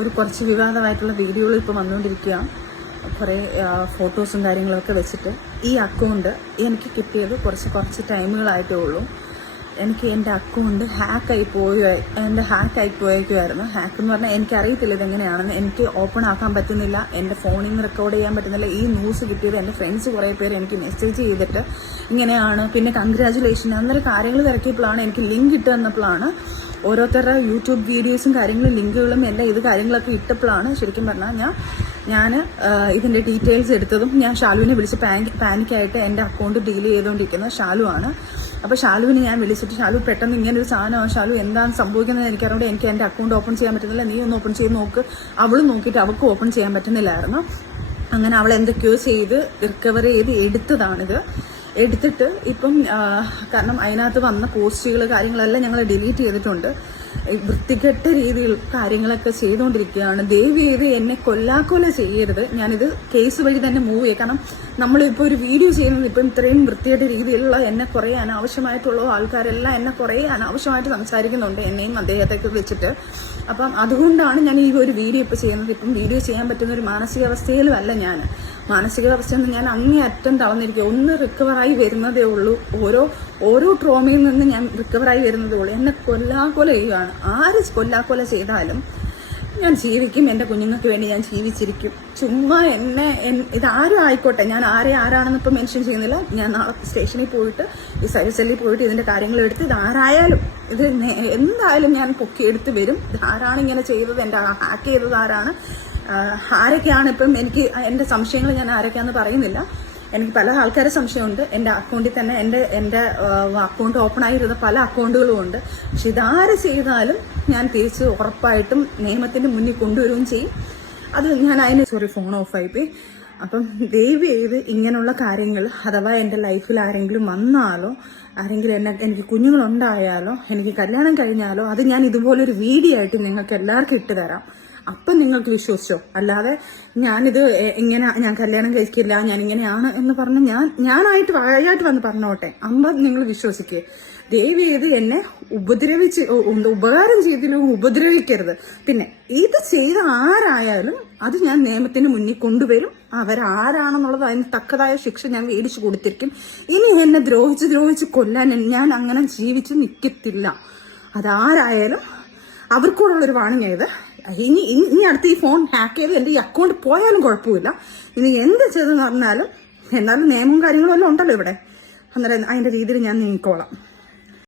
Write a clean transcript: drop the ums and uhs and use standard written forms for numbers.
ഒരു കുറച്ച് വിവാദമായിട്ടുള്ള വീഡിയോകൾ ഇപ്പോൾ വന്നുകൊണ്ടിരിക്കുകയാണ്. കുറേ ഫോട്ടോസും കാര്യങ്ങളൊക്കെ വെച്ചിട്ട് ഈ അക്കൗണ്ട് എനിക്ക് കിട്ടിയത് കുറച്ച് ടൈമുകളായിട്ടേ ഉള്ളൂ. എനിക്ക് എൻ്റെ അക്കൗണ്ട് ഹാക്കായി പോയേക്കുമായിരുന്നു. ഹാക്ക് എന്ന് പറഞ്ഞാൽ എനിക്കറിയത്തില്ല ഇതെങ്ങനെയാണെന്ന്. എനിക്ക് ഓപ്പൺ ആക്കാൻ പറ്റുന്നില്ല, എൻ്റെ ഫോണിൽ നിന്ന് റെക്കോർഡ് ചെയ്യാൻ പറ്റുന്നില്ല. ഈ ന്യൂസ് കിട്ടിയത് എൻ്റെ ഫ്രണ്ട്സ് കുറേ പേര് എനിക്ക് മെസ്സേജ് ചെയ്തിട്ട് ഇങ്ങനെയാണ്, പിന്നെ കൺഗ്രാജുലേഷൻ അന്നേരം കാര്യങ്ങൾ തിരക്കിയപ്പോഴാണ് എനിക്ക് ലിങ്ക് ഇട്ട് തന്നപ്പോഴാണ് ഓരോരുത്തരുടെ യൂട്യൂബ് വീഡിയോസും കാര്യങ്ങളും ലിങ്കുകളും എല്ലാം ഇത് കാര്യങ്ങളൊക്കെ ഇട്ടപ്പോഴാണ് ശരിക്കും പറഞ്ഞാൽ ഞാൻ ഇതിൻ്റെ ഡീറ്റെയിൽസ് എടുത്തതും. ഞാൻ ഷാലുവിനെ വിളിച്ച് പാനിക്കായിട്ട് എൻ്റെ അക്കൗണ്ട് ഡീൽ ചെയ്തുകൊണ്ടിരിക്കുന്നത് ഷാലുവാണ്. അപ്പോൾ ഷാലുവിനെ ഞാൻ വിളിച്ചിട്ട്, ഷാലു പെട്ടെന്ന് ഇങ്ങനൊരു സാധനമാണ്, ഷാലു എന്താണ് സംഭവിക്കുന്നത് എനിക്കറിയാം, എനിക്ക് എൻ്റെ അക്കൗണ്ട് ഓപ്പൺ ചെയ്യാൻ പറ്റുന്നില്ല, നീ ഒന്ന് ഓപ്പൺ ചെയ്ത് നോക്ക്. അവളും നോക്കിയിട്ട് അവൾക്ക് ഓപ്പൺ ചെയ്യാൻ പറ്റുന്നില്ലായിരുന്നു. അങ്ങനെ അവൾ എന്തൊക്കെയോ ചെയ്ത് റിക്കവർ ചെയ്ത് എടുത്തതാണിത്. എടുത്തിട്ട് ഇപ്പം കാരണം അതിനകത്ത് വന്ന പോസ്റ്റുകൾ കാര്യങ്ങളെല്ലാം ഞങ്ങൾ ഡിലീറ്റ് ചെയ്തിട്ടുണ്ട്. വൃത്തികെട്ട രീതിയിൽ കാര്യങ്ങളൊക്കെ ചെയ്തുകൊണ്ടിരിക്കുകയാണ്. ദയവ് ചെയ്ത് എന്നെ കൊല്ലാക്കൊല ചെയ്യരുത്. ഞാനിത് കേസ് വഴി തന്നെ മൂവ് ചെയ്യും. കാരണം നമ്മളിപ്പോൾ ഒരു വീഡിയോ ചെയ്യുന്നത് ഇപ്പം ഇത്രയും വൃത്തികെട്ട രീതിയിലുള്ള എന്നെ കുറേ അനാവശ്യമായിട്ടുള്ള ആൾക്കാരെല്ലാം എന്നെ കുറേ അനാവശ്യമായിട്ട് സംസാരിക്കുന്നുണ്ട്, എന്നെയും അദ്ദേഹത്തെയൊക്കെ വെച്ചിട്ട്. അപ്പം അതുകൊണ്ടാണ് ഞാൻ ഈ ഒരു വീഡിയോ ഇപ്പോൾ ചെയ്യുന്നത്. ഇപ്പം വീഡിയോ ചെയ്യാൻ പറ്റുന്ന ഒരു മാനസികാവസ്ഥയിലുമല്ല ഞാൻ. മാനസികാവസ്ഥയിൽ നിന്ന് ഞാൻ അങ്ങേയറ്റം തളർന്നിരിക്കുക. ഒന്ന് റിക്കവറായി വരുന്നതേ ഉള്ളൂ. ഓരോ ട്രോമയിൽ നിന്ന് ഞാൻ റിക്കവറായി വരുന്നതേ ഉള്ളൂ. എന്നെ കൊല്ലാക്കൊല ചെയ്യുകയാണ്. ആര് കൊല്ലാക്കൊല ചെയ്താലും ഞാൻ ജീവിക്കും. എൻ്റെ കുഞ്ഞുങ്ങൾക്ക് വേണ്ടി ഞാൻ ജീവിച്ചിരിക്കും. ചുമ്മാ ഇതാരും ആയിക്കോട്ടെ, ഞാൻ ആരാണെന്ന് ഇപ്പം മെൻഷൻ ചെയ്യുന്നില്ല. ഞാൻ നാളെ സ്റ്റേഷനിൽ പോയിട്ട് ഈ സർവീസ് സെല്ലിൽ പോയിട്ട് ഇതിൻ്റെ കാര്യങ്ങൾ എടുത്ത് ഇതാരായാലും ഇത് എന്തായാലും ഞാൻ പൊക്കിയെടുത്ത് വരും. ഇതാരാണ് ഇങ്ങനെ ചെയ്തത്, എൻ്റെ ഹാക്ക് ചെയ്തത് ആരൊക്കെയാണ്. ഇപ്പം എനിക്ക് എൻ്റെ സംശയങ്ങൾ ഞാൻ ആരൊക്കെയാണെന്ന് പറയുന്നില്ല. എനിക്ക് പല ആൾക്കാരെ സംശയമുണ്ട്. എൻ്റെ അക്കൗണ്ടിൽ തന്നെ എൻ്റെ അക്കൗണ്ട് ഓപ്പൺ ആയിരുന്ന പല അക്കൗണ്ടുകളും ഉണ്ട്. പക്ഷെ ഇതാര് ചെയ്താലും ഞാൻ തിരിച്ച് ഉറപ്പായിട്ടും നിയമത്തിൻ്റെ മുന്നിൽ കൊണ്ടുവരികയും ചെയ്യും. അത് ഞാൻ ഫോൺ ഓഫായിപ്പോയി. അപ്പം ദയവ് ചെയ്ത് ഇങ്ങനെയുള്ള കാര്യങ്ങൾ അഥവാ എൻ്റെ ലൈഫിൽ ആരെങ്കിലും വന്നാലോ, ആരെങ്കിലും എനിക്ക് കുഞ്ഞുങ്ങളുണ്ടായാലോ, എനിക്ക് കല്യാണം കഴിഞ്ഞാലോ, അത് ഞാൻ ഇതുപോലൊരു വീഡിയോ ആയിട്ട് നിങ്ങൾക്ക് എല്ലാവർക്കും ഇട്ട് തരാം. അപ്പം നിങ്ങൾക്ക് വിശ്വസിച്ചോ. അല്ലാതെ ഞാനിത് ഞാൻ കല്യാണം കഴിക്കില്ല, ഞാൻ ഇങ്ങനെയാണ് എന്ന് പറഞ്ഞ് ഞാനായിട്ട് വായായിട്ട് വന്ന് പറഞ്ഞോട്ടെ, നിങ്ങൾ വിശ്വസിക്കേ. ദയവ് ചെയ്ത് എന്നെ ഉപകാരം ചെയ്തിലും ഉപദ്രവിക്കരുത്. പിന്നെ ഇത് ചെയ്ത ആരായാലും അത് ഞാൻ നിയമത്തിന് മുന്നിൽ കൊണ്ടുവരും. അവരാരാണെന്നുള്ളത് അതിന് തക്കതായ ശിക്ഷ ഞാൻ മേടിച്ചു കൊടുത്തിരിക്കും. ഇനി എന്നെ ദ്രോഹിച്ച് കൊല്ലാൻ ഞാൻ അങ്ങനെ ജീവിച്ച് നിൽക്കത്തില്ല. അതാരായാലും അവർക്കൂടുള്ളൊരു വാണിംഗ് ആയത്. ഇനി അടുത്ത് ഈ ഫോൺ ഹാക്ക് ചെയ്ത് എൻ്റെ ഈ അക്കൗണ്ട് പോയാലും കുഴപ്പമില്ല. ഇനി എന്ത് ചെയ്തെന്ന് പറഞ്ഞാലും എന്നാലും നിയമവും കാര്യങ്ങളും എല്ലാം ഉണ്ടല്ലോ ഇവിടെ. അന്നേരം അതിൻ്റെ രീതിയിൽ ഞാൻ നീങ്ങിക്കോളാം.